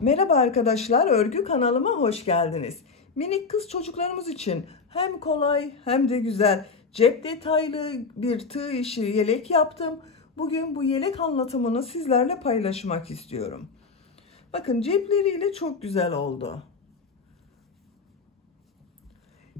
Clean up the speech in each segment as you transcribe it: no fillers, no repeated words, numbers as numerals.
Merhaba arkadaşlar, örgü kanalıma hoş geldiniz. Minik kız çocuklarımız için hem kolay hem de güzel, cep detaylı bir tığ işi yelek yaptım. Bugün bu yelek anlatımını sizlerle paylaşmak istiyorum. Bakın cepleriyle çok güzel oldu.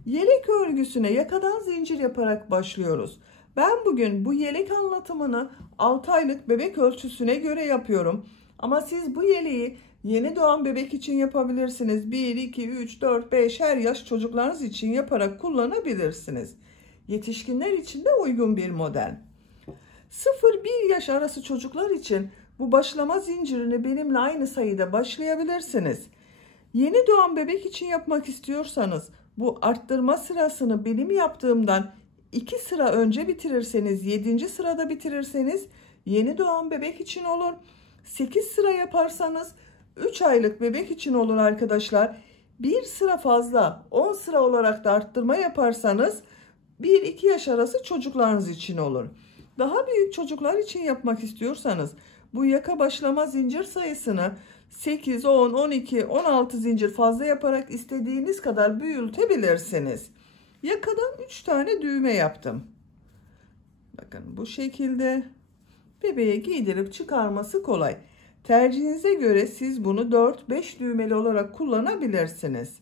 Yelek örgüsüne yakadan zincir yaparak başlıyoruz. Ben bugün bu yelek anlatımını 6 aylık bebek ölçüsüne göre yapıyorum. Ama siz bu yeleği yeni doğan bebek için yapabilirsiniz. 1, 2, 3, 4, 5 her yaş çocuklarınız için yaparak kullanabilirsiniz. Yetişkinler için de uygun bir model. 0-1 yaş arası çocuklar için bu başlama zincirini benimle aynı sayıda başlayabilirsiniz. Yeni doğan bebek için yapmak istiyorsanız bu arttırma sırasını benim yaptığımdan 2 sıra önce bitirirseniz, 7. sırada bitirirseniz yeni doğan bebek için olur. 8 sıra yaparsanız 3 aylık bebek için olur arkadaşlar. 1 sıra fazla 10 sıra olarak da arttırma yaparsanız 1-2 yaş arası çocuklarınız için olur. Daha büyük çocuklar için yapmak istiyorsanız bu yaka başlama zincir sayısını 8, 10, 12, 16 zincir fazla yaparak istediğiniz kadar büyütebilirsiniz. Yakadan 3 tane düğme yaptım. Bakın bu şekilde bebeğe giydirip çıkarması kolay. Tercihinize göre siz bunu 4-5 düğmeli olarak kullanabilirsiniz.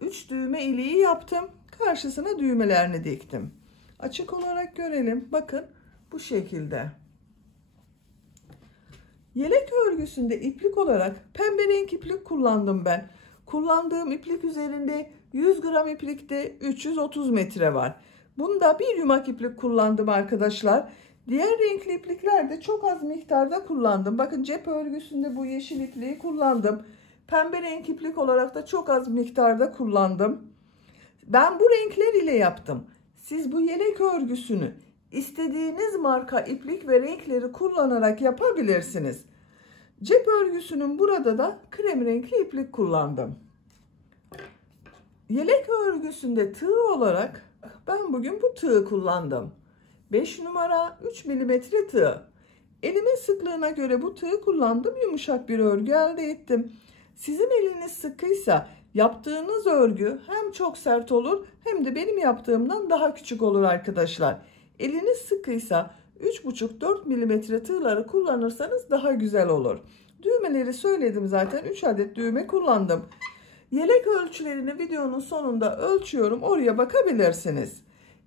3 düğme iliği yaptım. Karşısına düğmelerini diktim. Açık olarak görelim. Bakın bu şekilde. Yelek örgüsünde iplik olarak pembe renk iplik kullandım ben. Kullandığım iplik üzerinde 100 gram iplikte 330 metre var. Bunda bir yumak iplik kullandım arkadaşlar. Diğer renkli iplikler de çok az miktarda kullandım. Bakın cep örgüsünde bu yeşil ipliği kullandım. Pembe renk iplik olarak da çok az miktarda kullandım. Ben bu renkler ile yaptım. Siz bu yelek örgüsünü istediğiniz marka iplik ve renkleri kullanarak yapabilirsiniz. Cep örgüsünün burada da krem renkli iplik kullandım. Yelek örgüsünde tığ olarak ben bugün bu tığı kullandım. 5 numara 3 milimetre tığ. Elimin sıklığına göre bu tığı kullandım. Yumuşak bir örgü elde ettim. Sizin eliniz sıkıysa yaptığınız örgü hem çok sert olur hem de benim yaptığımdan daha küçük olur arkadaşlar. Eliniz sıkıysa 3,5-4 milimetre tığları kullanırsanız daha güzel olur. Düğmeleri söyledim zaten, 3 adet düğme kullandım. Yelek ölçülerini videonun sonunda ölçüyorum, oraya bakabilirsiniz.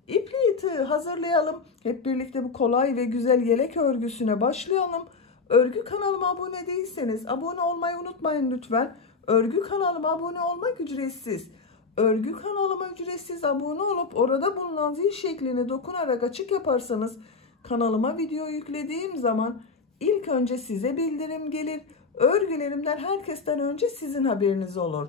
İpliği tığ hazırlayalım. Hep birlikte bu kolay ve güzel yelek örgüsüne başlayalım. Örgü kanalıma abone değilseniz abone olmayı unutmayın lütfen. Örgü kanalıma abone olmak ücretsiz. Örgü kanalıma ücretsiz abone olup orada bulunan zil şeklini dokunarak açık yaparsanız kanalıma video yüklediğim zaman ilk önce size bildirim gelir. Örgülerimden herkesten önce sizin haberiniz olur.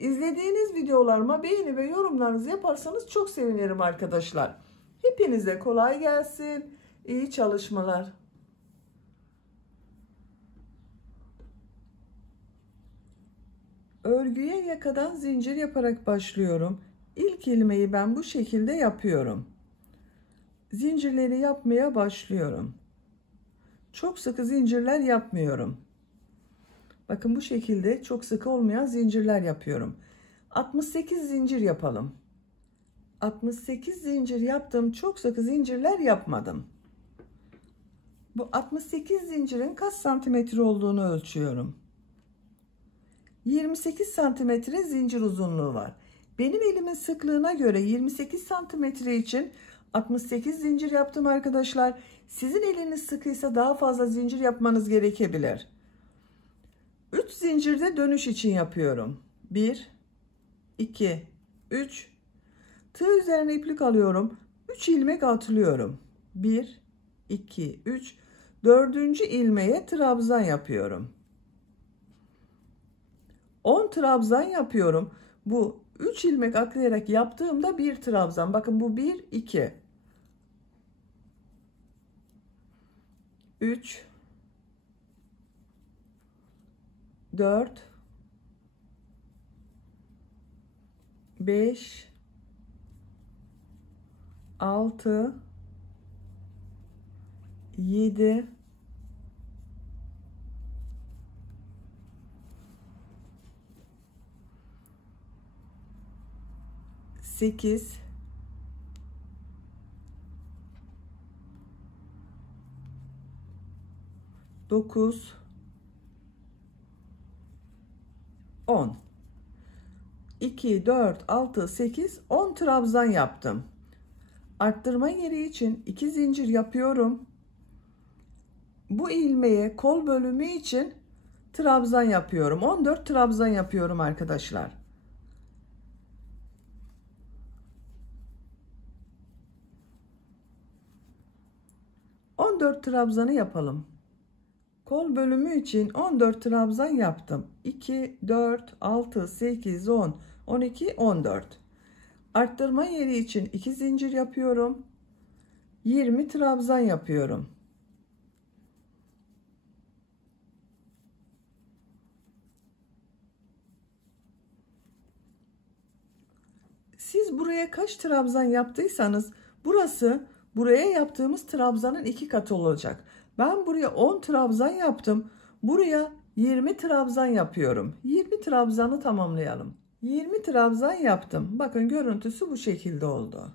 İzlediğiniz videolarıma beğeni ve yorumlarınızı yaparsanız çok sevinirim arkadaşlar. Hepinize kolay gelsin. İyi çalışmalar. Örgüye yakadan zincir yaparak başlıyorum. İlk ilmeği ben bu şekilde yapıyorum. Zincirleri yapmaya başlıyorum. Çok sıkı zincirler yapmıyorum. Bakın bu şekilde çok sıkı olmayan zincirler yapıyorum. 68 zincir yapalım. 68 zincir yaptım. Çok sıkı zincirler yapmadım. Bu 68 zincirin kaç santimetre olduğunu ölçüyorum. 28 santimetre zincir uzunluğu var. Benim elimin sıklığına göre 28 santimetre için 68 zincir yaptım arkadaşlar. Sizin eliniz sıkıysa daha fazla zincir yapmanız gerekebilir. 3 zincirde dönüş için yapıyorum. 1, 2, 3. Tığ üzerine iplik alıyorum. 3 ilmek atlıyorum. 1, 2, 3. 4. ilmeğe trabzan yapıyorum. 10 trabzan yapıyorum. Bu 3 ilmek atlayarak yaptığımda bir trabzan. Bakın bu 1, 2, 3, 4, 5, 6, 7, 8, 9, 10. 2, 4, 6, 8, 10 trabzan yaptım. Arttırma yeri için 2 zincir yapıyorum. Bu ilmeğe kol bölümü için trabzan yapıyorum. 14 trabzan yapıyorum arkadaşlar. ...14 trabzanı yapalım. Kol bölümü için 14 trabzan yaptım. 2, 4, 6, 8, 10, 12, 14. Arttırma yeri için 2 zincir yapıyorum. 20 trabzan yapıyorum. Siz buraya kaç trabzan yaptıysanız buraya yaptığımız trabzanın 2 katı olacak. Ben buraya 10 trabzan yaptım. Buraya 20 trabzan yapıyorum. 20 trabzanı tamamlayalım. 20 trabzan yaptım. Bakın görüntüsü bu şekilde oldu.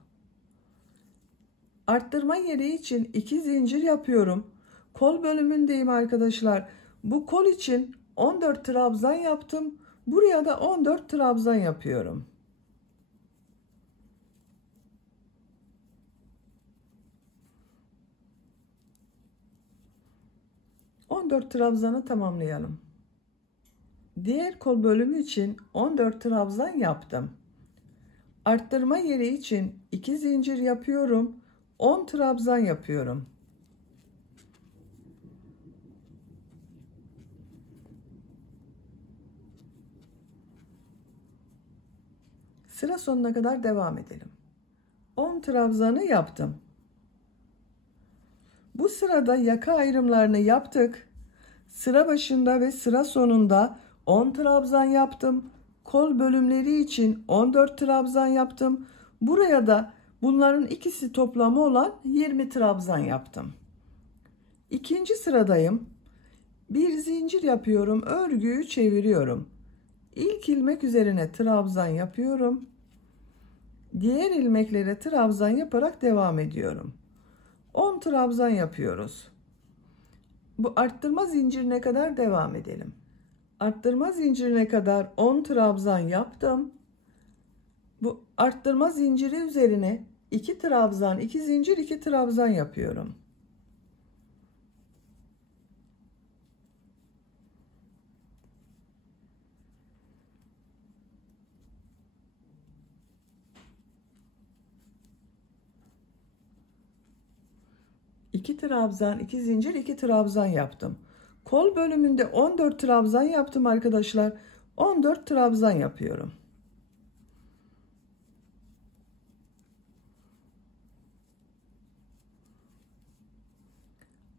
Arttırma yeri için 2 zincir yapıyorum. Kol bölümündeyim arkadaşlar. Bu kol için 14 trabzan yaptım. Buraya da 14 trabzan yapıyorum. ...14 trabzanı tamamlayalım. Diğer kol bölümü için 14 trabzan yaptım. Arttırma yeri için 2 zincir yapıyorum. 10 trabzan yapıyorum. Sıra sonuna kadar devam edelim. 10 trabzanı yaptım. Bu sırada yaka ayrımlarını yaptık. Sıra başında ve sıra sonunda 10 trabzan yaptım. Kol bölümleri için 14 trabzan yaptım. Buraya da bunların ikisi toplamı olan 20 trabzan yaptım. İkinci sıradayım. Bir zincir yapıyorum. Örgüyü çeviriyorum. İlk ilmek üzerine trabzan yapıyorum. Diğer ilmeklere trabzan yaparak devam ediyorum. 10 trabzan yapıyoruz. Bu arttırma zincirine kadar devam edelim. Arttırma zincirine kadar 10 trabzan yaptım. Bu arttırma zinciri üzerine 2 trabzan, 2 zincir, 2 trabzan yapıyorum. İki trabzan, 2 zincir, 2 trabzan yaptım. Kol bölümünde 14 trabzan yaptım arkadaşlar. 14 trabzan yapıyorum.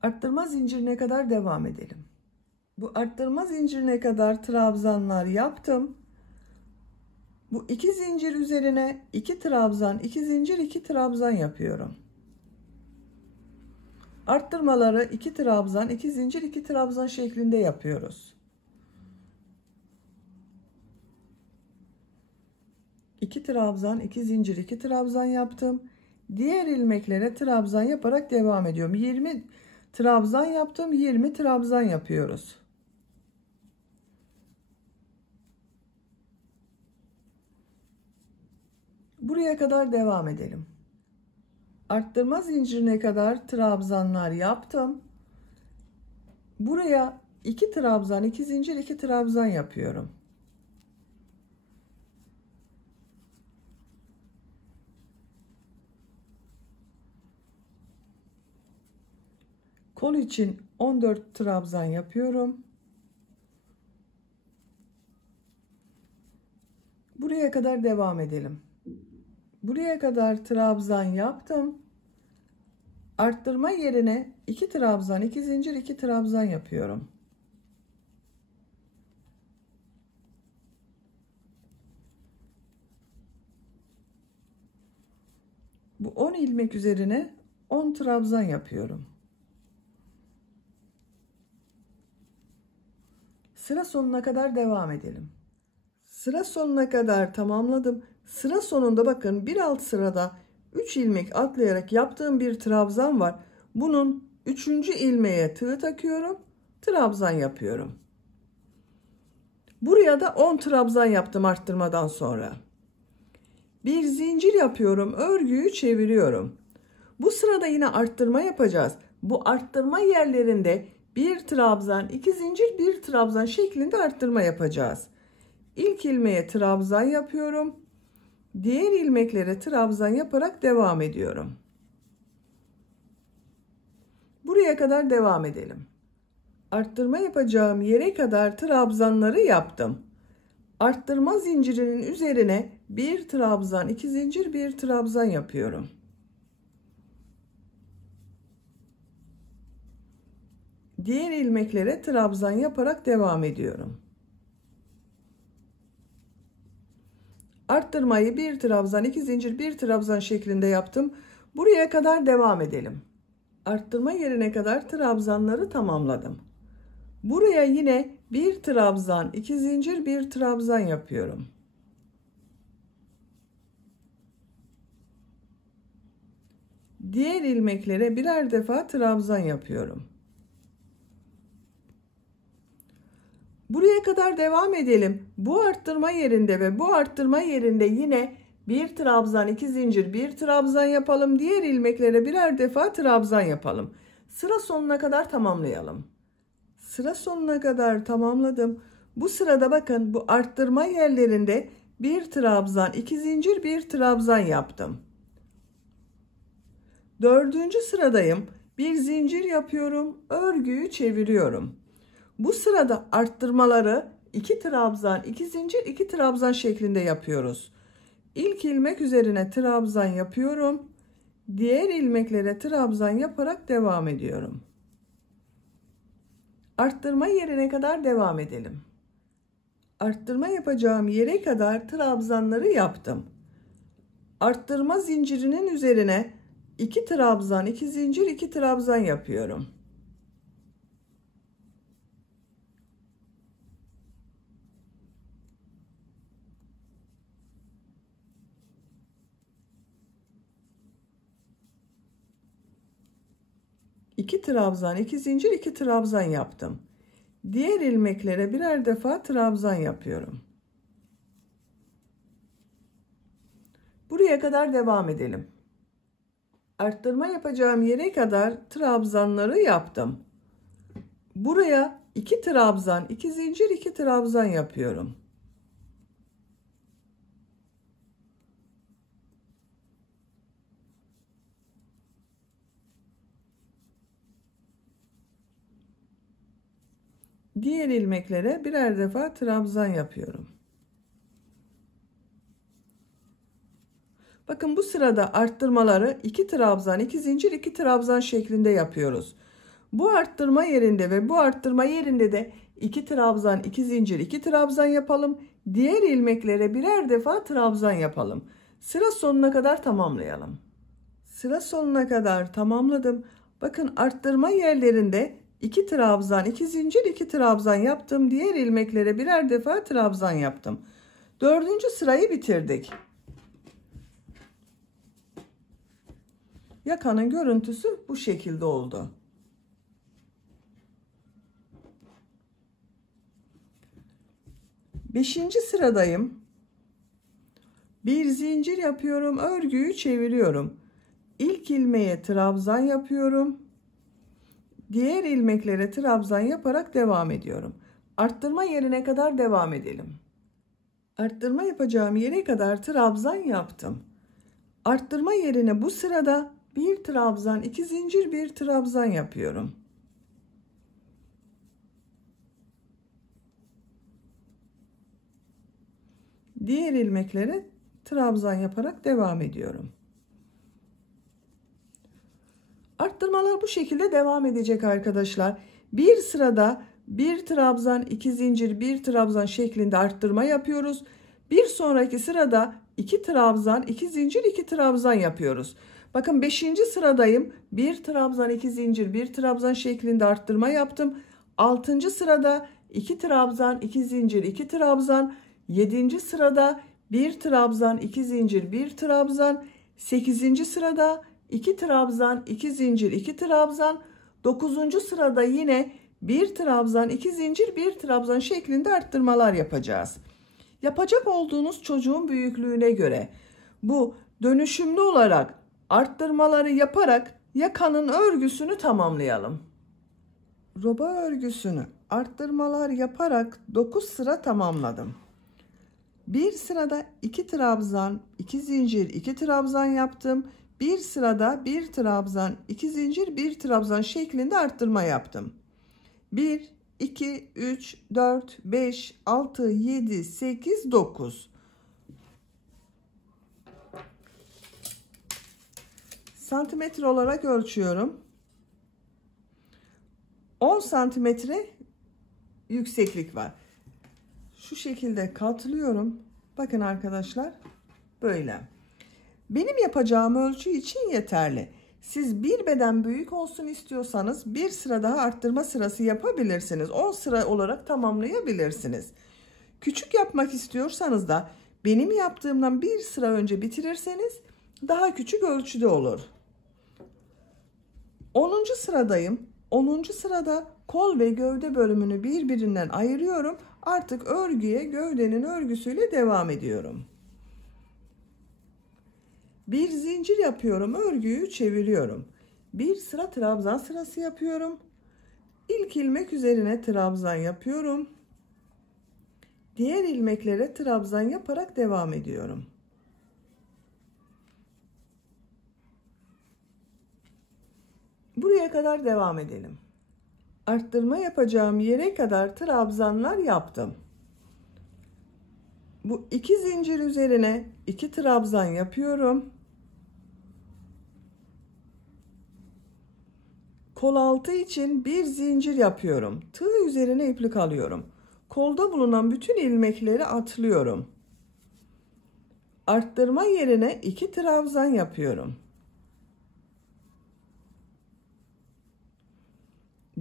Arttırma zincirine kadar devam edelim. Bu arttırma zincirine kadar trabzanlar yaptım. Bu 2 zincir üzerine 2 trabzan, 2 zincir, 2 trabzan yapıyorum. Arttırmaları 2 trabzan, 2 zincir, 2 trabzan şeklinde yapıyoruz. 2 trabzan, 2 zincir, 2 trabzan yaptım. Diğer ilmeklere trabzan yaparak devam ediyorum. 20 trabzan yaptım, 20 trabzan yapıyoruz. Buraya kadar devam edelim. Arttırma zincirine kadar trabzanlar yaptım. Buraya 2 trabzan, 2 zincir, 2 trabzan yapıyorum. Kol için 14 trabzan yapıyorum. Buraya kadar devam edelim. Buraya kadar trabzan yaptım. Arttırma yerine 2 trabzan, 2 zincir, 2 trabzan yapıyorum. Bu 10 ilmek üzerine 10 trabzan yapıyorum. Sıra sonuna kadar devam edelim. Sıra sonuna kadar tamamladım. Sıra sonunda bakın bir alt sırada 3 ilmek atlayarak yaptığım bir trabzan var. Bunun 3. ilmeğe tığ takıyorum. Trabzan yapıyorum. Buraya da 10 trabzan yaptım arttırmadan sonra. Bir zincir yapıyorum. Örgüyü çeviriyorum. Bu sırada yine arttırma yapacağız. Bu arttırma yerlerinde bir trabzan, 2 zincir, bir trabzan şeklinde arttırma yapacağız. İlk ilmeğe trabzan yapıyorum. Diğer ilmeklere trabzan yaparak devam ediyorum. Buraya kadar devam edelim. Arttırma yapacağım yere kadar trabzanları yaptım. Arttırma zincirinin üzerine bir trabzan, 2 zincir, bir trabzan yapıyorum. Diğer ilmeklere trabzan yaparak devam ediyorum. Arttırmayı bir trabzan, 2 zincir, bir trabzan şeklinde yaptım. Buraya kadar devam edelim. Arttırma yerine kadar trabzanları tamamladım. Buraya yine bir trabzan, 2 zincir, bir trabzan yapıyorum. Diğer ilmeklere birer defa trabzan yapıyorum. Buraya kadar devam edelim. Bu arttırma yerinde ve bu arttırma yerinde yine bir trabzan, 2 zincir, bir trabzan yapalım. Diğer ilmeklere birer defa trabzan yapalım. Sıra sonuna kadar tamamlayalım. Sıra sonuna kadar tamamladım. Bu sırada bakın bu arttırma yerlerinde bir trabzan, 2 zincir, bir trabzan yaptım. 4. sıradayım. Bir zincir yapıyorum. Örgüyü çeviriyorum. Bu sırada arttırmaları 2 trabzan, 2 zincir, 2 trabzan şeklinde yapıyoruz. İlk ilmek üzerine trabzan yapıyorum. Diğer ilmeklere trabzan yaparak devam ediyorum. Arttırma yerine kadar devam edelim. Arttırma yapacağım yere kadar trabzanları yaptım. Arttırma zincirinin üzerine 2 trabzan, 2 zincir, 2 trabzan yapıyorum. İki trabzan, 2 zincir, 2 trabzan yaptım. Diğer ilmeklere birer defa trabzan yapıyorum. Buraya kadar devam edelim. Arttırma yapacağım yere kadar trabzanları yaptım. Buraya 2 trabzan, 2 zincir, 2 trabzan yapıyorum. Diğer ilmeklere birer defa trabzan yapıyorum. Bakın bu sırada arttırmaları 2 trabzan, 2 zincir, 2 trabzan şeklinde yapıyoruz. Bu arttırma yerinde ve bu arttırma yerinde de 2 trabzan, 2 zincir, 2 trabzan yapalım. Diğer ilmeklere birer defa trabzan yapalım. Sıra sonuna kadar tamamlayalım. Sıra sonuna kadar tamamladım. Bakın arttırma yerlerinde 2 trabzan, 2 zincir, 2 trabzan yaptım. Diğer ilmeklere birer defa trabzan yaptım. 4. sırayı bitirdik. Yakanın görüntüsü bu şekilde oldu. Beşinci sıradayım. Bir zincir yapıyorum. Örgüyü çeviriyorum. İlk ilmeğe trabzan yapıyorum. Diğer ilmeklere trabzan yaparak devam ediyorum. Arttırma yerine kadar devam edelim. Arttırma yapacağım yere kadar trabzan yaptım. Arttırma yerine bu sırada bir trabzan, 2 zincir, bir trabzan yapıyorum. Diğer ilmeklere trabzan yaparak devam ediyorum. Arttırmalar bu şekilde devam edecek arkadaşlar. Bir sırada bir trabzan, 2 zincir, bir trabzan şeklinde arttırma yapıyoruz. Bir sonraki sırada 2 trabzan, 2 zincir, 2 trabzan yapıyoruz. Bakın 5. sıradayım. Bir trabzan, 2 zincir, bir trabzan şeklinde arttırma yaptım. 6. sırada 2 trabzan, 2 zincir, 2 trabzan. 7. sırada 1 trabzan, 2 zincir, 1 trabzan. 8. sırada 2 trabzan, 2 zincir, 2 trabzan. 9. sırada yine 1 trabzan, 2 zincir, 1 trabzan şeklinde arttırmalar yapacağız. Yapacak olduğunuz çocuğun büyüklüğüne göre bu dönüşümlü olarak arttırmaları yaparak yakanın örgüsünü tamamlayalım. Roba örgüsünü arttırmalar yaparak 9 sıra tamamladım. Bir sırada 2 trabzan, 2 zincir, 2 trabzan yaptım. Bir sırada 1 trabzan, 2 zincir, 1 trabzan şeklinde arttırma yaptım. 1, 2, 3, 4, 5, 6, 7, 8, 9. Santimetre olarak ölçüyorum. 10 santimetre yükseklik var. Şu şekilde katlıyorum. Bakın arkadaşlar, böyle. Benim yapacağım ölçü için yeterli. Siz bir beden büyük olsun istiyorsanız bir sıra daha arttırma sırası yapabilirsiniz. 10 sıra olarak tamamlayabilirsiniz. Küçük yapmak istiyorsanız da benim yaptığımdan bir sıra önce bitirirseniz daha küçük ölçüde olur. 10. sıradayım. 10. sırada kol ve gövde bölümünü birbirinden ayırıyorum. Artık örgüye gövdenin örgüsüyle devam ediyorum. Bir zincir yapıyorum, örgüyü çeviriyorum. Bir sıra trabzan sırası yapıyorum. İlk ilmek üzerine trabzan yapıyorum. Diğer ilmeklere trabzan yaparak devam ediyorum. Buraya kadar devam edelim. Arttırma yapacağım yere kadar trabzanlar yaptım. Bu 2 zincir üzerine 2 trabzan yapıyorum. Kol altı için bir zincir yapıyorum. Tığ üzerine iplik alıyorum. Kolda bulunan bütün ilmekleri atlıyorum. Arttırma yerine 2 trabzan yapıyorum.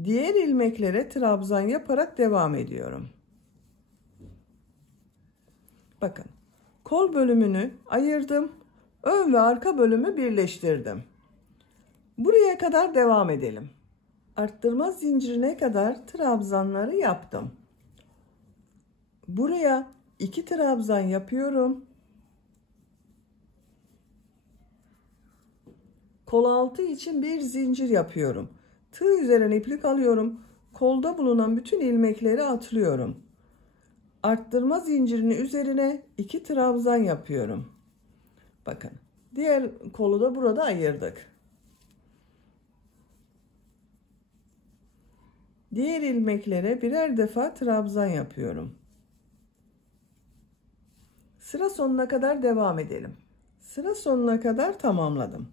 Diğer ilmeklere trabzan yaparak devam ediyorum. Bakın, kol bölümünü ayırdım. Ön ve arka bölümü birleştirdim. Buraya kadar devam edelim. Arttırma zincirine kadar trabzanları yaptım. Buraya 2 trabzan yapıyorum. Kol altı için bir zincir yapıyorum. Tığ üzerine iplik alıyorum. Kolda bulunan bütün ilmekleri atlıyorum. Arttırma zincirinin üzerine 2 trabzan yapıyorum. Bakın, diğer kolu da burada ayırdık. Diğer ilmeklere birer defa trabzan yapıyorum. Sıra sonuna kadar devam edelim. Sıra sonuna kadar tamamladım.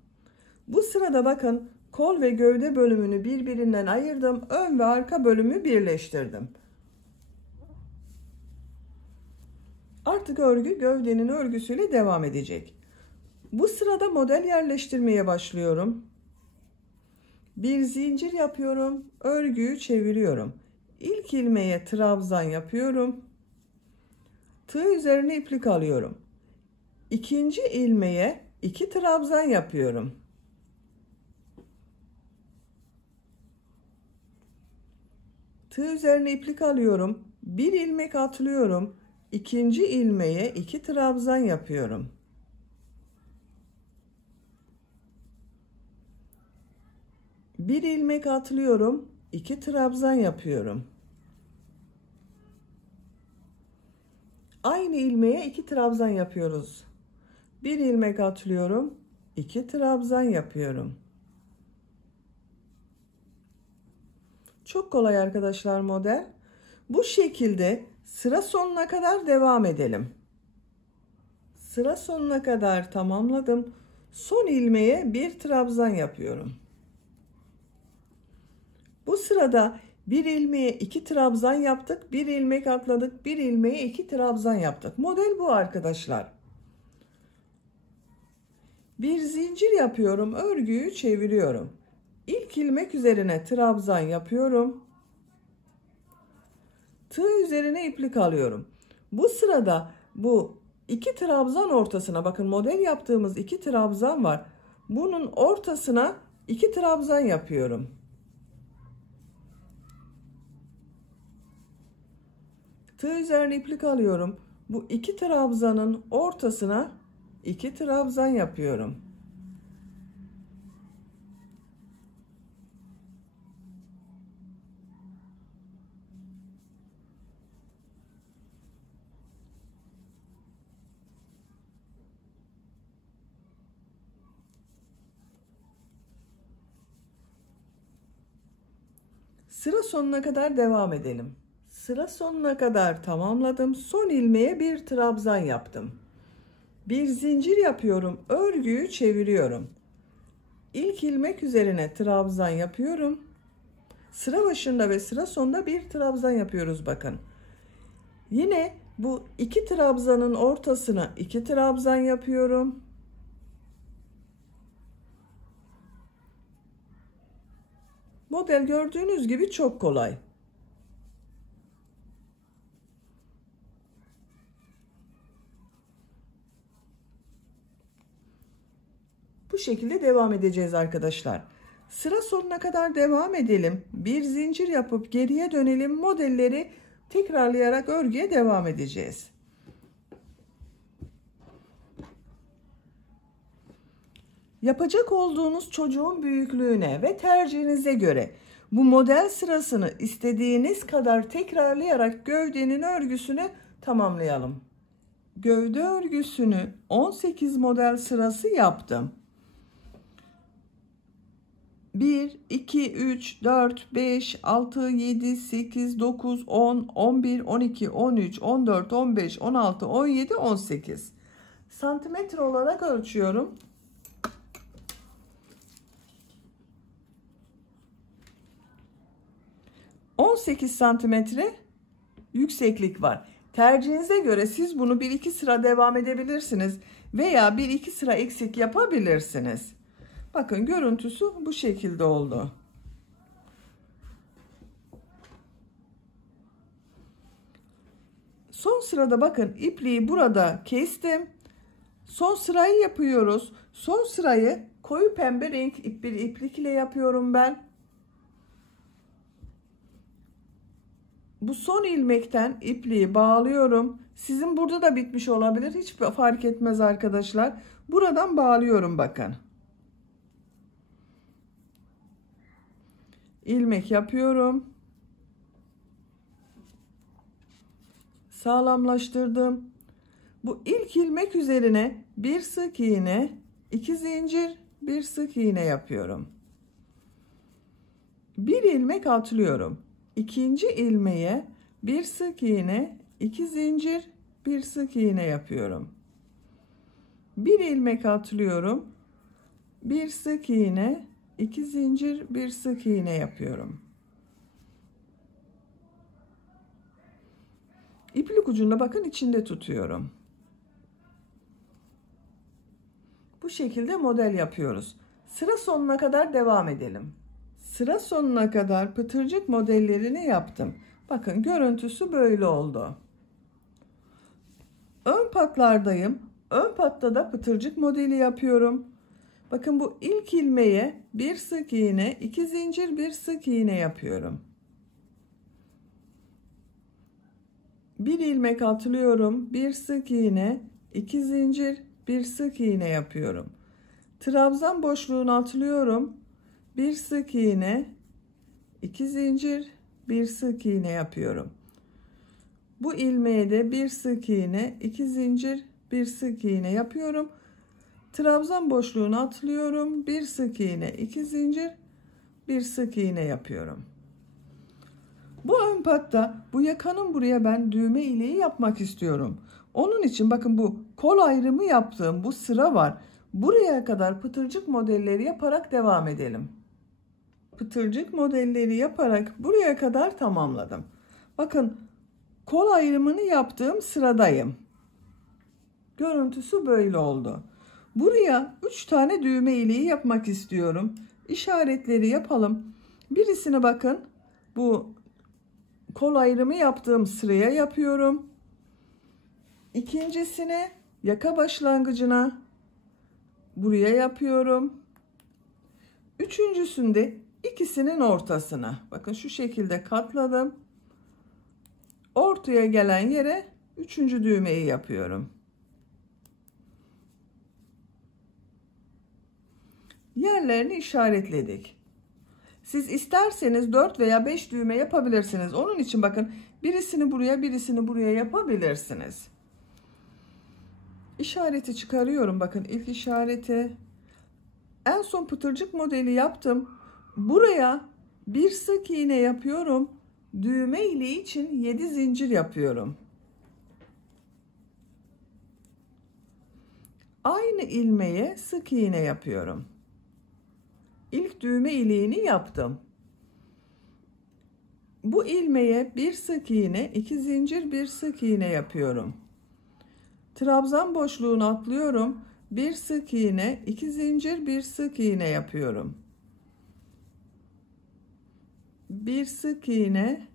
Bu sırada bakın, kol ve gövde bölümünü birbirinden ayırdım. Ön ve arka bölümü birleştirdim. Artık örgü gövdenin örgüsüyle devam edecek. Bu sırada model yerleştirmeye başlıyorum. Bir zincir yapıyorum. Örgüyü çeviriyorum. İlk ilmeğe trabzan yapıyorum. Tığ üzerine iplik alıyorum. İkinci ilmeğe 2 trabzan yapıyorum. Tığ üzerine iplik alıyorum. Bir ilmek atlıyorum. İkinci ilmeğe 2 trabzan yapıyorum. Bir ilmek atlıyorum. 2 trabzan yapıyorum. Aynı ilmeğe 2 trabzan yapıyoruz. Bir ilmek atlıyorum. 2 trabzan yapıyorum. Çok kolay arkadaşlar model. Bu şekilde sıra sonuna kadar devam edelim. Sıra sonuna kadar tamamladım. Son ilmeğe bir trabzan yapıyorum. Bu sırada bir ilmeğe 2 trabzan yaptık. Bir ilmek atladık. Bir ilmeğe 2 trabzan yaptık. Model bu arkadaşlar. Bir zincir yapıyorum. Örgüyü çeviriyorum. İlk ilmek üzerine trabzan yapıyorum. Tığ üzerine iplik alıyorum. Bu sırada bu İki trabzan ortasına, bakın model yaptığımız iki trabzan var. Bunun ortasına iki trabzan yapıyorum. Tığ üzerine iplik alıyorum. Bu iki trabzanın ortasına iki trabzan yapıyorum. Sıra sonuna kadar devam edelim. Sıra sonuna kadar tamamladım. Son ilmeğe bir trabzan yaptım. Bir zincir yapıyorum. Örgüyü çeviriyorum. İlk ilmek üzerine trabzan yapıyorum. Sıra başında ve sıra sonunda bir trabzan yapıyoruz bakın. Yine bu iki trabzanın ortasına iki trabzan yapıyorum. Model gördüğünüz gibi çok kolay. Bu şekilde devam edeceğiz arkadaşlar. Sıra sonuna kadar devam edelim. Bir zincir yapıp geriye dönelim. Modelleri tekrarlayarak örgüye devam edeceğiz. Yapacak olduğunuz çocuğun büyüklüğüne ve tercihinize göre bu model sırasını istediğiniz kadar tekrarlayarak gövdenin örgüsünü tamamlayalım. Gövde örgüsünü 18 model sırası yaptım. 1, 2, 3, 4, 5, 6, 7, 8, 9, 10, 11, 12, 13, 14, 15, 16, 17, 18. Santimetre olarak ölçüyorum. 18 santimetre yükseklik var. Tercihinize göre siz bunu 1-2 sıra devam edebilirsiniz veya 1-2 sıra eksik yapabilirsiniz. Bakın görüntüsü bu şekilde oldu. Son sırada bakın ipliği burada kestim. Son sırayı yapıyoruz. Son sırayı koyu pembe renk bir iplik ile yapıyorum ben. Bu son ilmekten ipliği bağlıyorum. Sizin burada da bitmiş olabilir. Hiç fark etmez arkadaşlar. Buradan bağlıyorum bakın. İlmek yapıyorum. Sağlamlaştırdım. Bu ilk ilmek üzerine bir sık iğne, 2 zincir, bir sık iğne yapıyorum. Bir ilmek atlıyorum. İkinci ilmeğe bir sık iğne, 2 zincir, bir sık iğne yapıyorum. Bir ilmek atlıyorum. Bir sık iğne, 2 zincir, bir sık iğne yapıyorum. İplik ucunda bakın içinde tutuyorum. Bu şekilde model yapıyoruz. Sıra sonuna kadar devam edelim. Sıra sonuna kadar pıtırcık modellerini yaptım. Bakın görüntüsü böyle oldu. Ön patlardayım. Ön patta da pıtırcık modeli yapıyorum. Bakın bu ilk ilmeğe bir sık iğne, 2 zincir, bir sık iğne yapıyorum. Bir ilmek atlıyorum. Bir sık iğne, 2 zincir, bir sık iğne yapıyorum. Trabzan boşluğunu atlıyorum. Bir sık iğne, 2 zincir, bir sık iğne yapıyorum. Bu ilmeğe de bir sık iğne, 2 zincir, bir sık iğne yapıyorum. Trabzan boşluğunu atlıyorum. Bir sık iğne, 2 zincir, bir sık iğne yapıyorum. Bu ön patta bu yakanın buraya ben düğme iliği yapmak istiyorum. Onun için bakın bu kol ayrımı yaptığım bu sıra var. Buraya kadar pıtırcık modelleri yaparak devam edelim. Pıtırcık modelleri yaparak buraya kadar tamamladım. Bakın kol ayrımını yaptığım sıradayım. Görüntüsü böyle oldu. Buraya 3 tane düğme iliği yapmak istiyorum. İşaretleri yapalım. Birisini bakın bu kol ayrımı yaptığım sıraya yapıyorum. İkincisini yaka başlangıcına buraya yapıyorum. Üçüncüsünde ikisinin ortasına. Bakın şu şekilde katladım. Ortaya gelen yere üçüncü düğmeyi yapıyorum. Yerlerini işaretledik. Siz isterseniz 4 veya 5 düğme yapabilirsiniz. Onun için bakın birisini buraya, birisini buraya yapabilirsiniz. İşareti çıkarıyorum. Bakın ilk işareti. En son pıtırcık modeli yaptım. Buraya bir sık iğne yapıyorum. Düğme iliği için 7 zincir yapıyorum. Aynı ilmeğe sık iğne yapıyorum. İlk düğme iliğini yaptım. Bu ilmeğe bir sık iğne, 2 zincir, bir sık iğne yapıyorum. Trabzan boşluğunu atlıyorum. Bir sık iğne, 2 zincir, bir sık iğne yapıyorum. Bir sık iğne,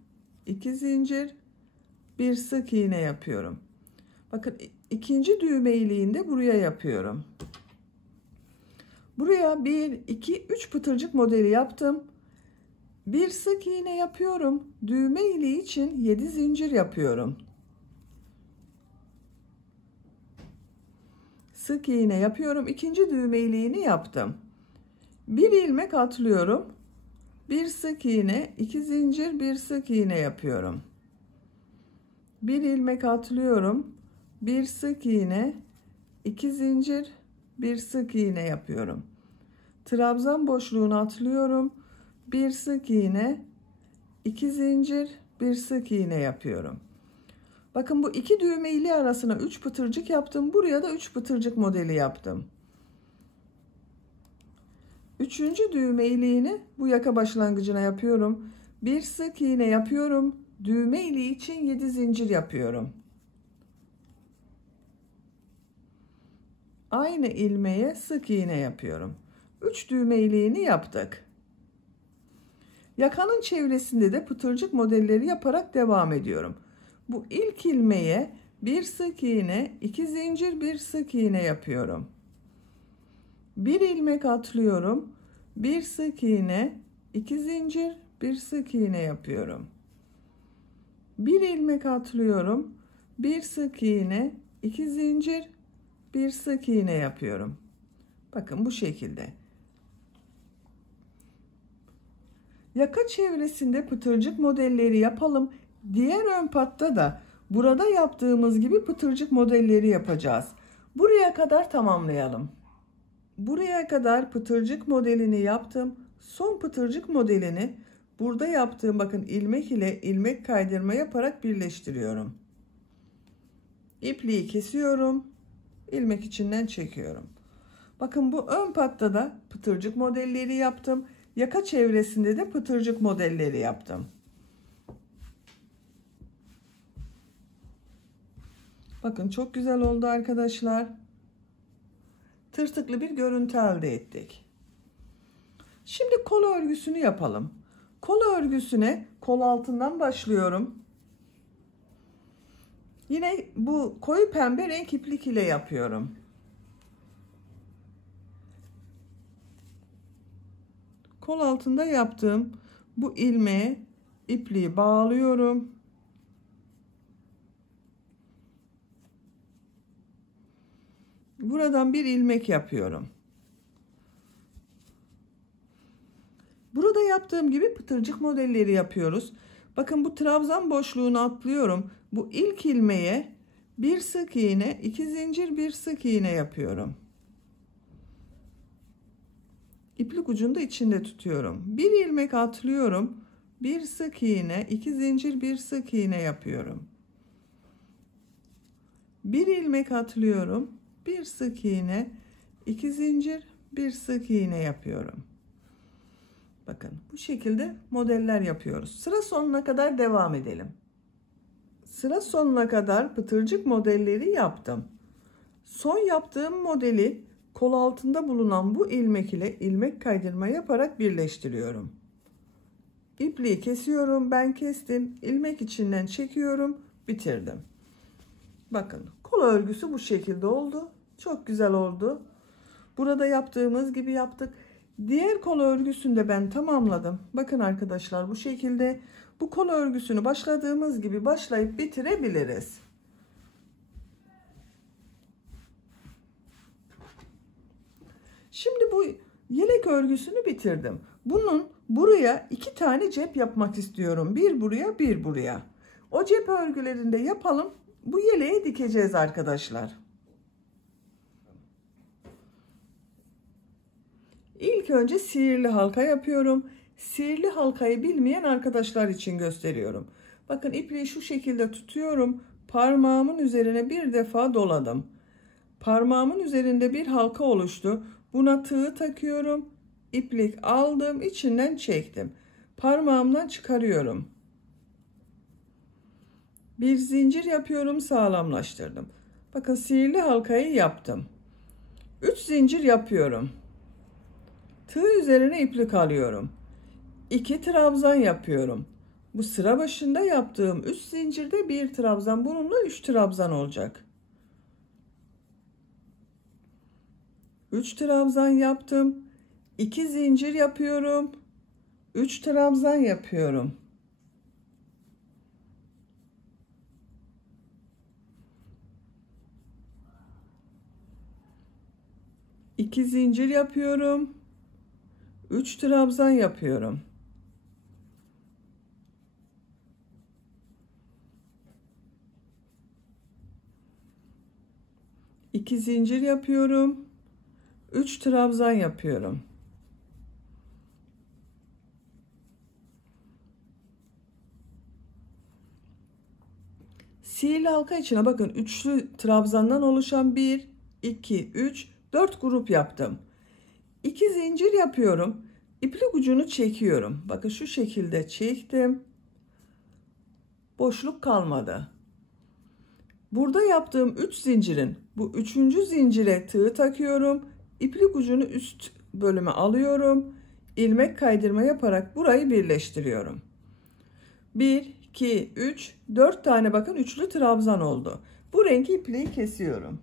2 zincir, bir sık iğne yapıyorum. Bakın ikinci düğme iliğinde buraya yapıyorum. Buraya 1, 2, 3 pıtırcık modeli yaptım. Bir sık iğne yapıyorum. Düğme iliği için 7 zincir yapıyorum. Sık iğne yapıyorum. İkinci düğme iliğini yaptım. Bir ilmek atlıyorum. Bir sık iğne, 2 zincir, bir sık iğne yapıyorum. Bir ilmek atlıyorum. Bir sık iğne, 2 zincir, bir sık iğne yapıyorum. Trabzan boşluğunu atlıyorum. Bir sık iğne, 2 zincir, bir sık iğne yapıyorum. Bakın bu iki düğme iliği arasına 3 pıtırcık yaptım. Buraya da 3 pıtırcık modeli yaptım. Üçüncü düğme iliğini bu yaka başlangıcına yapıyorum. Bir sık iğne yapıyorum. Düğme iliği için 7 zincir yapıyorum. Aynı ilmeğe sık iğne yapıyorum. 3 düğme iliğini yaptık. Yakanın çevresinde de pıtırcık modelleri yaparak devam ediyorum. Bu ilk ilmeğe bir sık iğne, 2 zincir, bir sık iğne yapıyorum. Bir ilmek atlıyorum. Bir sık iğne, 2 zincir, bir sık iğne yapıyorum. Bir ilmek atlıyorum. Bir sık iğne, 2 zincir, bir sık iğne yapıyorum. Bakın bu şekilde. Yaka çevresinde pıtırcık modelleri yapalım. Diğer ön patta da burada yaptığımız gibi pıtırcık modelleri yapacağız. Buraya kadar tamamlayalım. Buraya kadar pıtırcık modelini yaptım. Son pıtırcık modelini burada yaptığım bakın ilmek ile ilmek kaydırma yaparak birleştiriyorum. İpliği kesiyorum. İlmek içinden çekiyorum. Bakın bu ön patta da pıtırcık modelleri yaptım. Yaka çevresinde de pıtırcık modelleri yaptım. Bakın çok güzel oldu arkadaşlar. Tırtıklı bir görüntü elde ettik. Şimdi kol örgüsünü yapalım. Kol örgüsüne kol altından başlıyorum. Yine bu koyu pembe renk iplik ile yapıyorum. Kol altında yaptığım bu ilmeğe ipliği bağlıyorum. Buradan bir ilmek yapıyorum. Burada yaptığım gibi pıtırcık modelleri yapıyoruz. Bakın bu trabzan boşluğunu atlıyorum. Bu ilk ilmeğe bir sık iğne, 2 zincir, bir sık iğne yapıyorum. İplik ucunu da içinde tutuyorum. Bir ilmek atlıyorum. Bir sık iğne, 2 zincir, bir sık iğne yapıyorum. Bir ilmek atlıyorum. Bir sık iğne, 2 zincir, bir sık iğne yapıyorum. Bakın bu şekilde modeller yapıyoruz. Sıra sonuna kadar devam edelim. Sıra sonuna kadar pıtırcık modelleri yaptım. Son yaptığım modeli kol altında bulunan bu ilmek ile ilmek kaydırma yaparak birleştiriyorum. İpliği kesiyorum. Ben kestim. İlmek içinden çekiyorum. Bitirdim. Bakın kol örgüsü bu şekilde oldu. Çok güzel oldu. Burada yaptığımız gibi yaptık. Diğer kol örgüsünü de ben tamamladım. Bakın arkadaşlar bu şekilde bu kol örgüsünü başladığımız gibi başlayıp bitirebiliriz. Şimdi bu yelek örgüsünü bitirdim. Bunun buraya 2 tane cep yapmak istiyorum. Bir buraya, bir buraya. O cep örgülerini de yapalım. Bu yeleği dikeceğiz arkadaşlar. İlk önce sihirli halka yapıyorum. Sihirli halkayı bilmeyen arkadaşlar için gösteriyorum. Bakın ipliği şu şekilde tutuyorum. Parmağımın üzerine bir defa doladım. Parmağımın üzerinde bir halka oluştu. Buna tığ takıyorum. İplik aldım, içinden çektim. Parmağımdan çıkarıyorum. Bir zincir yapıyorum, sağlamlaştırdım. Bakın sihirli halkayı yaptım. 3 zincir yapıyorum. Tığ üzerine iplik alıyorum. 2 trabzan yapıyorum. Bu sıra başında yaptığım 3 zincirde bir trabzan. Bununla 3 trabzan olacak. 3 trabzan yaptım. 2 zincir yapıyorum. 3 trabzan yapıyorum. İki zincir yapıyorum. 3 trabzan yapıyorum. İki zincir yapıyorum. 3 trabzan yapıyorum. Sihirli halka içine bakın üçlü trabzandan oluşan 1, 2, 3, 4 grup yaptım. 2 zincir yapıyorum. İplik ucunu çekiyorum. Bakın şu şekilde çektim. Boşluk kalmadı. Burada yaptığım 3 zincirin bu 3. zincire tığ takıyorum. İplik ucunu üst bölüme alıyorum. İlmek kaydırma yaparak burayı birleştiriyorum. 1, 2, 3, 4 tane bakın üçlü trabzan oldu. Bu renk ipliği kesiyorum.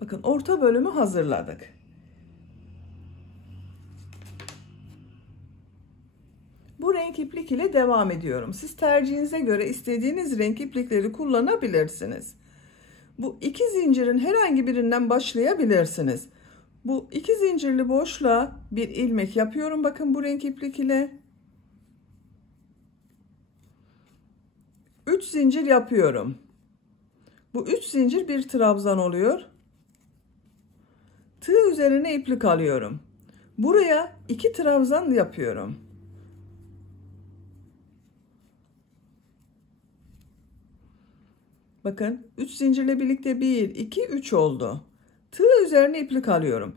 Bakın orta bölümü hazırladık. Bu renk iplik ile devam ediyorum. Siz tercihinize göre istediğiniz renk iplikleri kullanabilirsiniz. Bu 2 zincirin herhangi birinden başlayabilirsiniz. Bu 2 zincirli boşluğa bir ilmek yapıyorum. Bakın bu renk iplik ile 3 zincir yapıyorum. Bu 3 zincir bir trabzan oluyor. Tığ üzerine iplik alıyorum. Buraya 2 trabzan yapıyorum. Bakın 3 zincirle birlikte 1, 2, 3 oldu. Tığ üzerine iplik alıyorum.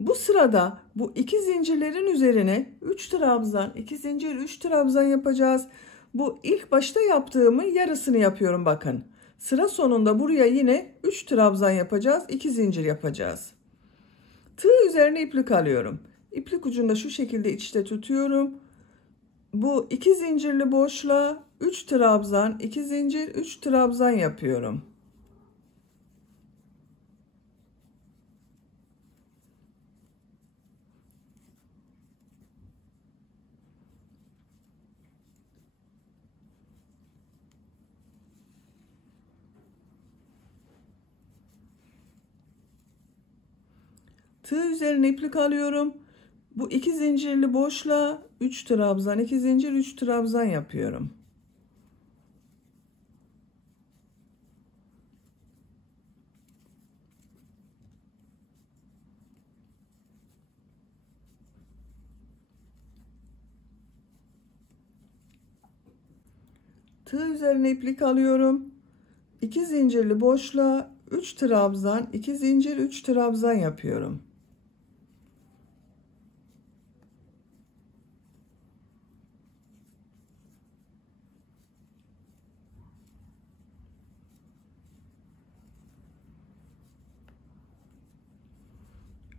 Bu sırada bu 2 zincirlerin üzerine 3 trabzan, 2 zincir, 3 trabzan yapacağız. Bu ilk başta yaptığımın yarısını yapıyorum bakın. Sıra sonunda buraya yine 3 trabzan yapacağız, 2 zincir yapacağız. Tığ üzerine iplik alıyorum. İplik ucunda şu şekilde içte tutuyorum. Bu 2 zincirli boşluğa 3 trabzan, 2 zincir, 3 trabzan yapıyorum. Tığ üzerine iplik alıyorum. Bu 2 zincirli boşluğa 3 trabzan, 2 zincir, 3 trabzan yapıyorum. Tığ üzerine iplik alıyorum. 2 zincirli boşluğa 3 trabzan, 2 zincir, 3 trabzan yapıyorum.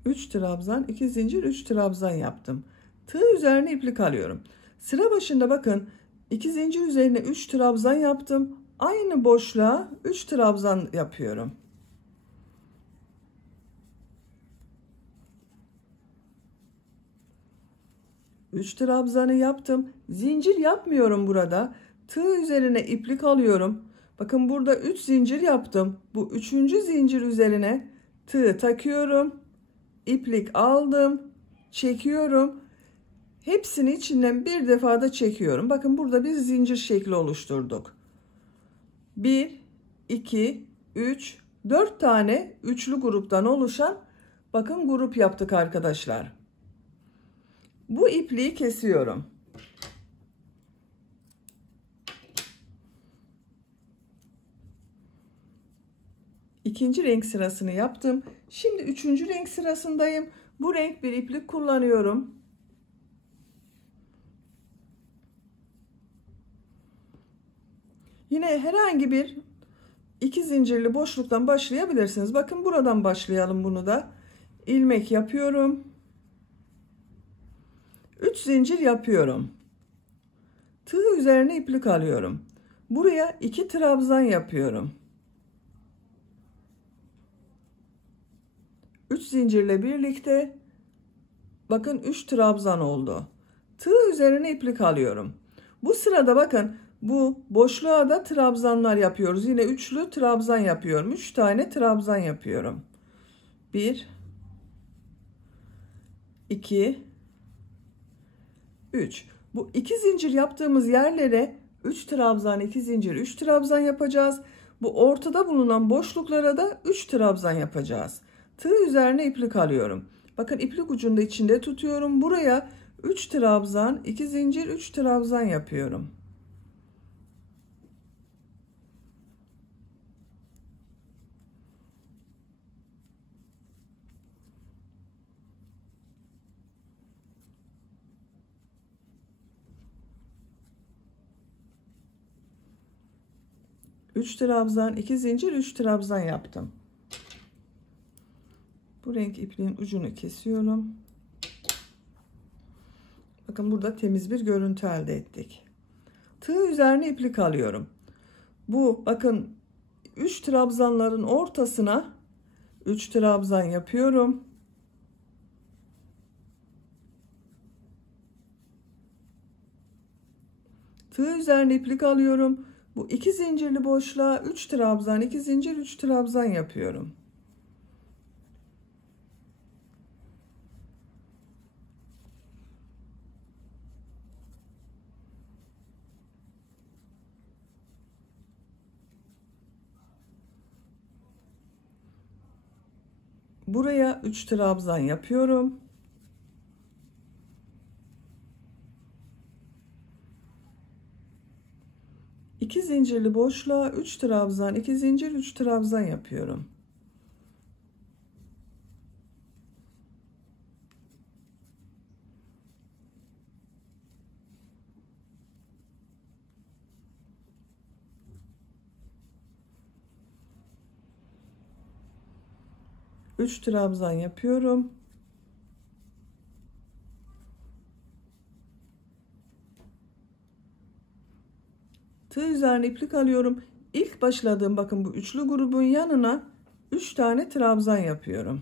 3 trabzan, 2 zincir, 3 trabzan yaptım. Tığ üzerine iplik alıyorum. Sıra başında bakın 2 zincir üzerine 3 trabzan yaptım. Aynı boşluğa 3 trabzan yapıyorum. Üç trabzanı yaptım. Zincir yapmıyorum burada. Tığ üzerine iplik alıyorum. Bakın burada 3 zincir yaptım. Bu üçüncü zincir üzerine tığ takıyorum. İplik aldım. Çekiyorum. Hepsini içinden bir defada çekiyorum. Bakın burada bir zincir şekli oluşturduk. 1, 2, 3, 4 tane üçlü gruptan oluşan bakın grup yaptık arkadaşlar. Bu ipliği kesiyorum. İkinci renk sırasını yaptım. Şimdi üçüncü renk sırasındayım. Bu renk bir iplik kullanıyorum. Yine herhangi bir iki zincirli boşluktan başlayabilirsiniz. Bakın buradan başlayalım bunu da. İlmek yapıyorum. 3 zincir yapıyorum. Tığ üzerine iplik alıyorum. Buraya 2 trabzan yapıyorum. 3 zincirle birlikte bakın 3 trabzan oldu. Tığ üzerine iplik alıyorum. Bu sırada bakın bu boşluğa da trabzanlar yapıyoruz. Yine üçlü trabzan yapıyorum. 3 tane trabzan yapıyorum. 1 2 3. Bu 2 zincir yaptığımız yerlere 3 trabzan, 2 zincir, 3 trabzan yapacağız. Bu ortada bulunan boşluklara da 3 trabzan yapacağız. Tığ üzerine iplik alıyorum. Bakın iplik ucunda içinde tutuyorum. Buraya 3 trabzan, 2 zincir, 3 trabzan yapıyorum. Üç trabzan, 2 zincir, 3 trabzan yaptım. Bu renk ipliğin ucunu kesiyorum. Bakın burada temiz bir görüntü elde ettik. Tığ üzerine iplik alıyorum. Bu bakın 3 trabzanların ortasına 3 trabzan yapıyorum. Tığ üzerine iplik alıyorum. Bu 2 zincirli boşluğa 3 trabzan, 2 zincir, 3 trabzan yapıyorum. Buraya 3 trabzan yapıyorum. İki zincirli boşluğa 3 trabzan, 2 zincir, 3 trabzan yapıyorum. Üç trabzan yapıyorum. Tığ üzerine iplik alıyorum. İlk başladığım bakın bu üçlü grubun yanına 3 tane trabzan yapıyorum.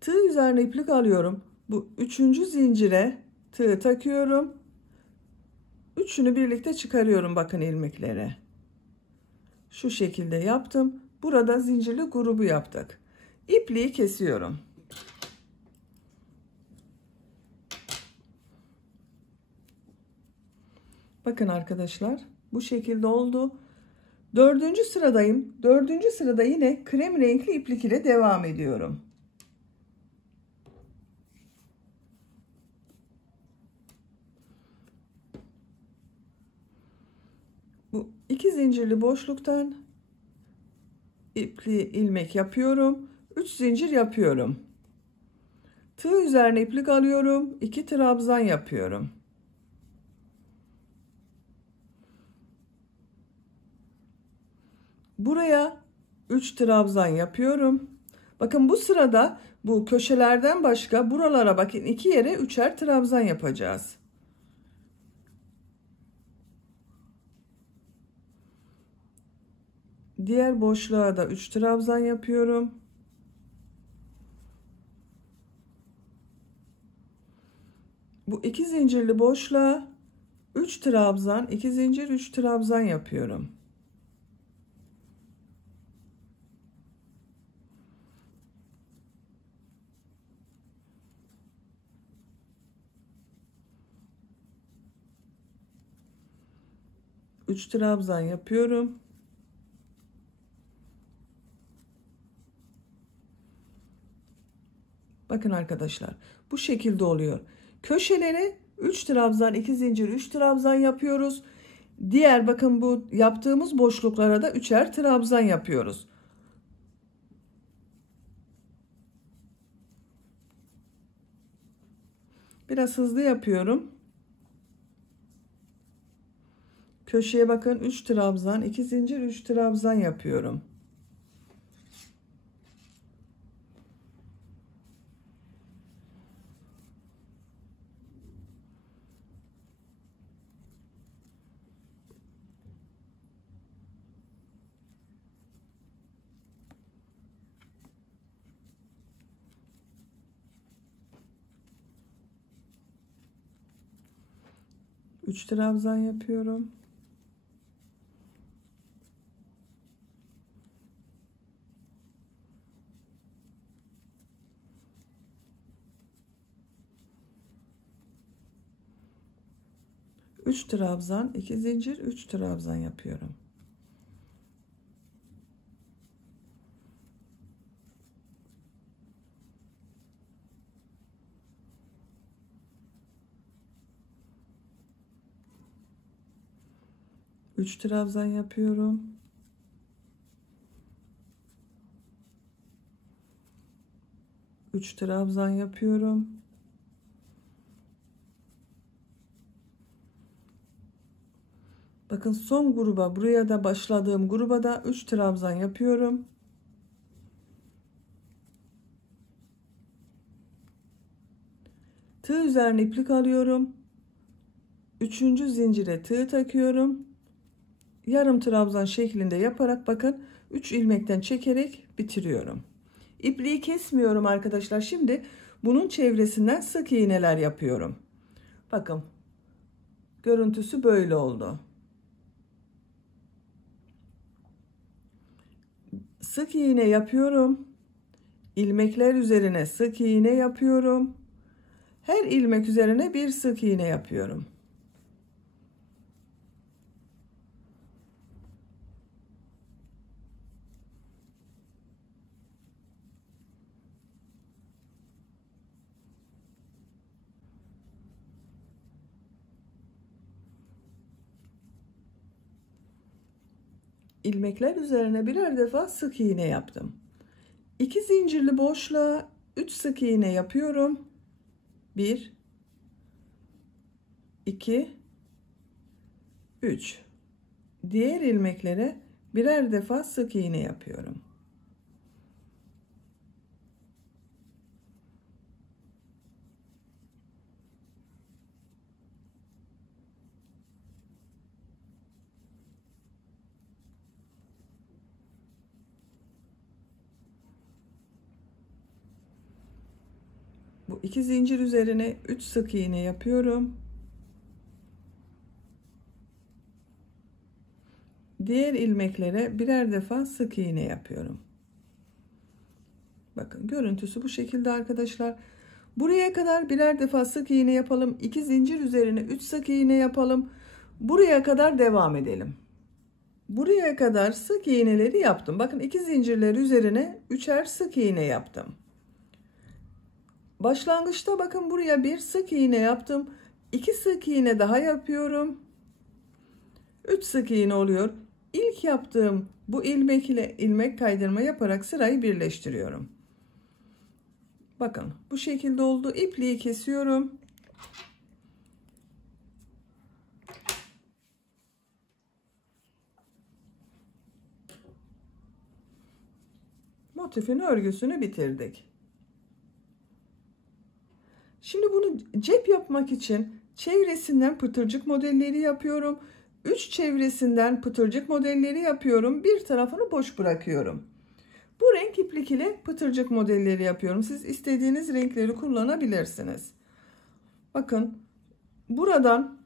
Tığ üzerine iplik alıyorum. Bu üçüncü zincire tığ takıyorum. Üçünü birlikte çıkarıyorum bakın ilmeklere. Şu şekilde yaptım. Burada zincirli grubu yaptık. İpliği kesiyorum. Bakın arkadaşlar bu şekilde oldu. Dördüncü sıradayım. Dördüncü sırada yine krem renkli iplik ile devam ediyorum. Bu iki zincirli boşluktan ipliği ilmek yapıyorum. 3 zincir yapıyorum. Tığ üzerine iplik alıyorum. 2 trabzan yapıyorum. Buraya 3 trabzan yapıyorum. Bakın bu sırada bu köşelerden başka buralara bakın 2 yere 3'er trabzan yapacağız. Diğer boşluğa da 3 trabzan yapıyorum. Bu 2 zincirli boşluğa 3 trabzan, 2 zincir, 3 trabzan yapıyorum. Üç trabzan yapıyorum. Bakın arkadaşlar, bu şekilde oluyor. Köşelere 3 trabzan, 2 zincir, 3 trabzan yapıyoruz. Diğer bakın bu yaptığımız boşluklara da 3'er trabzan yapıyoruz. Biraz hızlı yapıyorum. Köşeye bakın 3 trabzan, 2 zincir, 3 trabzan yapıyorum. Üç trabzan yapıyorum. Üç trabzan, 2 zincir, 3 trabzan yapıyorum. Üç trabzan yapıyorum. Üç trabzan yapıyorum. Bakın son gruba, buraya da başladığım gruba da 3 trabzan yapıyorum. Tığ üzerine iplik alıyorum. Üçüncü zincire tığ takıyorum. Yarım trabzan şeklinde yaparak bakın 3 ilmekten çekerek bitiriyorum. İpliği kesmiyorum arkadaşlar. Şimdi bunun çevresinden sık iğneler yapıyorum. Bakın görüntüsü böyle oldu. Sık iğne yapıyorum. İlmekler üzerine sık iğne yapıyorum. Her ilmek üzerine bir sık iğne yapıyorum. İlmekler üzerine birer defa sık iğne yaptım. 2 zincirli boşluğa 3 sık iğne yapıyorum. 1 2 3. Diğer ilmeklere birer defa sık iğne yapıyorum. Bu 2 zincir üzerine 3 sık iğne yapıyorum. Diğer ilmeklere birer defa sık iğne yapıyorum. Bakın görüntüsü bu şekilde arkadaşlar. Buraya kadar birer defa sık iğne yapalım. 2 zincir üzerine 3 sık iğne yapalım. Buraya kadar devam edelim. Buraya kadar sık iğneleri yaptım. Bakın 2 zincirler üzerine 3'er sık iğne yaptım. Başlangıçta bakın buraya bir sık iğne yaptım. 2 sık iğne daha yapıyorum. 3 sık iğne oluyor. İlk yaptığım bu ilmek ile ilmek kaydırma yaparak sırayı birleştiriyorum. Bakın bu şekilde oldu. İpliği kesiyorum. motifin örgüsünü bitirdik. Şimdi bunu cep yapmak için çevresinden pıtırcık modelleri yapıyorum. 3 çevresinden pıtırcık modelleri yapıyorum. Bir tarafını boş bırakıyorum. Bu renk iplik ile pıtırcık modelleri yapıyorum. Siz istediğiniz renkleri kullanabilirsiniz. Bakın buradan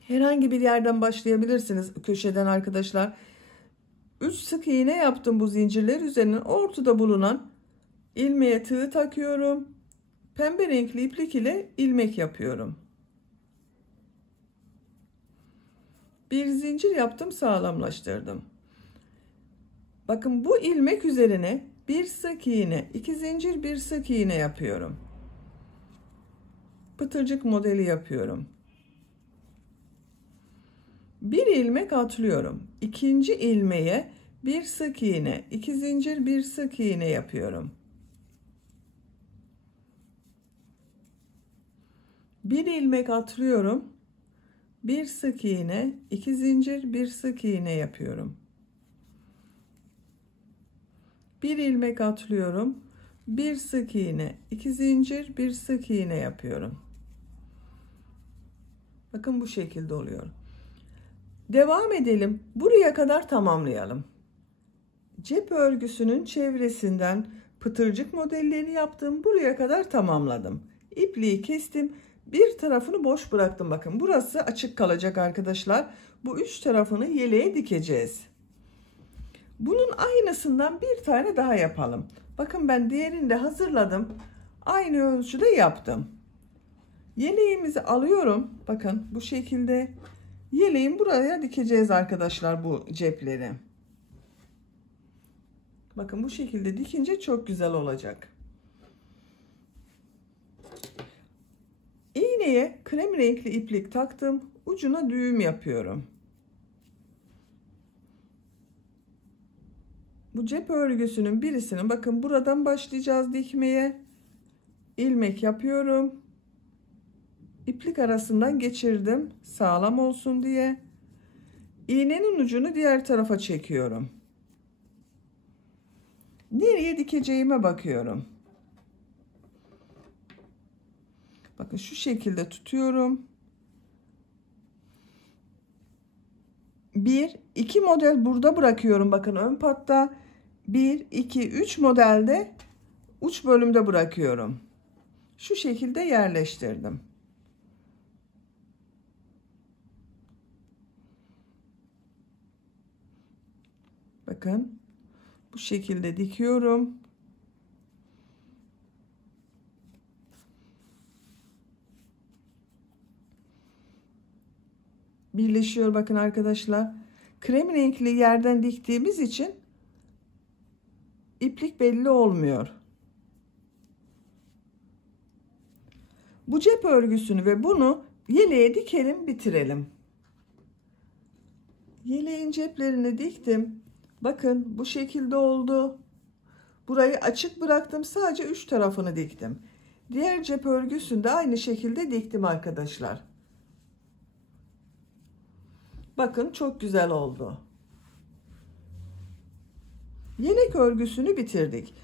herhangi bir yerden başlayabilirsiniz. Köşeden arkadaşlar. 3 sık iğne yaptım bu zincirler üzerine. Ortada bulunan ilmeğe tığ takıyorum. Pembe renkli iplik ile ilmek yapıyorum. Bir zincir yaptım, sağlamlaştırdım. Bakın bu ilmek üzerine bir sık iğne, 2 zincir, bir sık iğne yapıyorum. Pıtırcık modeli yapıyorum. Bir ilmek atlıyorum. İkinci ilmeğe bir sık iğne, 2 zincir, bir sık iğne yapıyorum. Bir ilmek atlıyorum. Bir sık iğne, 2 zincir, bir sık iğne yapıyorum. Bir ilmek atlıyorum. Bir sık iğne, 2 zincir, bir sık iğne yapıyorum. Bakın bu şekilde oluyor. Devam edelim. Buraya kadar tamamlayalım. Cep örgüsünün çevresinden pıtırcık modellerini yaptım. Buraya kadar tamamladım. İpliği kestim. Bir tarafını boş bıraktım. Bakın burası açık kalacak arkadaşlar. Bu 3 tarafını yeleğe dikeceğiz. Bunun aynısından bir tane daha yapalım. Bakın ben diğerini de hazırladım. Aynı ölçüde yaptım. Yeleğimizi alıyorum. Bakın bu şekilde yeleğin buraya dikeceğiz arkadaşlar bu cepleri. Bakın bu şekilde dikince çok güzel olacak. İğneye krem renkli iplik taktım. Ucuna düğüm yapıyorum. Bu cep örgüsünün birisinin bakın buradan başlayacağız dikmeye. İlmek yapıyorum. İplik arasından geçirdim sağlam olsun diye. İğnenin ucunu diğer tarafa çekiyorum. Nereye dikeceğime bakıyorum. Bakın şu şekilde tutuyorum. 1 2 model burada bırakıyorum. Bakın ön patta 1 2 3 modelde uç bölümde bırakıyorum. Şu şekilde yerleştirdim. Bakın bu şekilde dikiyorum. Birleşiyor bakın arkadaşlar. Krem renkli yerden diktiğimiz için iplik belli olmuyor. Bu cep örgüsünü ve bunu yeleğe dikelim, bitirelim. Yeleğin ceplerini diktim. Bakın bu şekilde oldu. Burayı açık bıraktım. Sadece 3 tarafını diktim. Diğer cep örgüsünü de aynı şekilde diktim arkadaşlar. Bakın çok güzel oldu. Yelek örgüsünü bitirdik.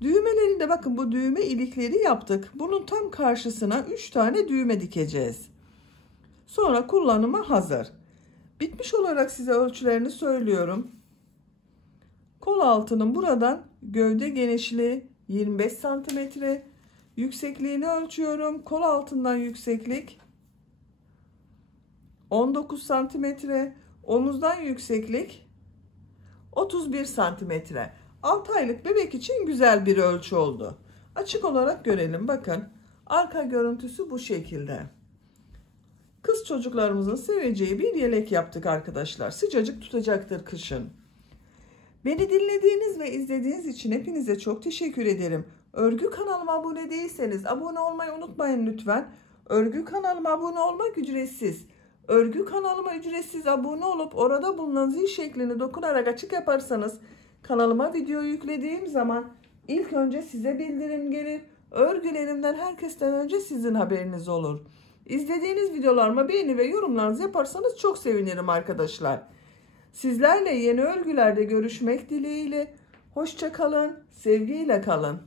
Düğmelerinde bakın bu düğme ilikleri yaptık. Bunun tam karşısına 3 tane düğme dikeceğiz. Sonra kullanıma hazır. Bitmiş olarak size ölçülerini söylüyorum. Kol altının buradan gövde genişliği 25 santimetre. Yüksekliğini ölçüyorum. Kol altından yükseklik 19 santimetre. Omuzdan yükseklik 31 santimetre. 6 aylık bebek için güzel bir ölçü oldu. Açık olarak görelim. Bakın arka görüntüsü bu şekilde. Kız çocuklarımızın seveceği bir yelek yaptık arkadaşlar. Sıcacık tutacaktır kışın. Beni dinlediğiniz ve izlediğiniz için hepinize çok teşekkür ederim. Örgü kanalıma abone değilseniz abone olmayı unutmayın lütfen. Örgü kanalıma abone olmak ücretsiz. Örgü kanalıma ücretsiz abone olup orada bulunan zil şeklini dokunarak açık yaparsanız kanalıma video yüklediğim zaman ilk önce size bildirim gelir. Örgülerimden herkesten önce sizin haberiniz olur. İzlediğiniz videolarıma beğeni ve yorumlarınızı yaparsanız çok sevinirim arkadaşlar. Sizlerle yeni örgülerde görüşmek dileğiyle. Hoşça kalın, sevgiyle kalın.